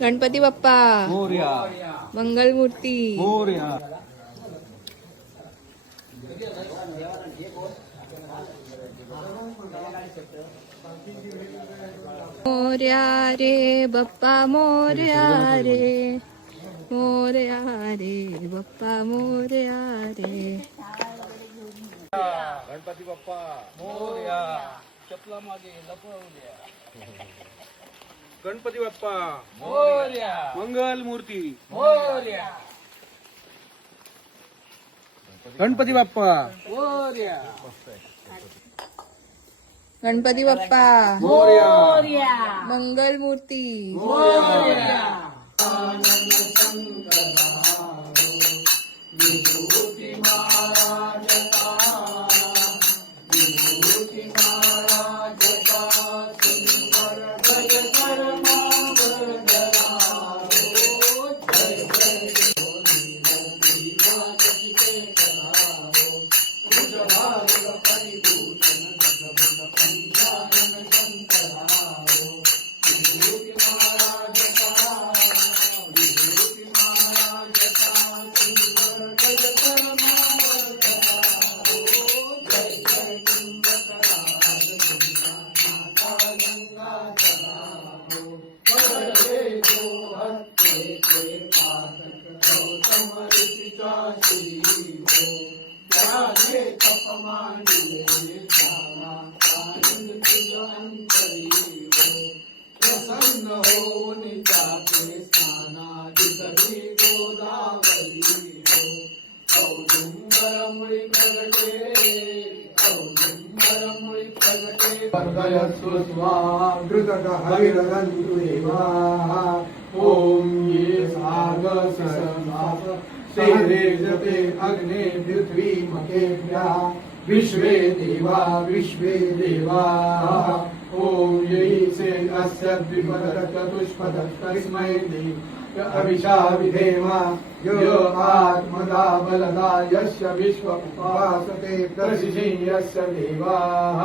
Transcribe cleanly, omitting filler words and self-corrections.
गणपती बाप्पा मोरया. मंगलमूर्ती मोरया. मोरया रे बाप्पा मोरया रे, मोरया रे बाप्पा मोरया रे. गणपती बाप्पा मोरया. चपला मागे लपवल्या. गणपती बाप्पा मोरया. मंगल मूर्ती मोरया. गणपती बाप्पा मोरया. गणपती बाप्पा मोरया. मंगलमूर्ती मोरया. ओम ये जते अग्ने पृथ्वी मकेभ्यः विश्वे देवा ओम यही से अस्य द्विपद चतुष्पद तस्मै अभिषा विधेमा यो आत्मदा बलदा यस्य विश्व उपासते प्रसिद्धि यस्य देवाः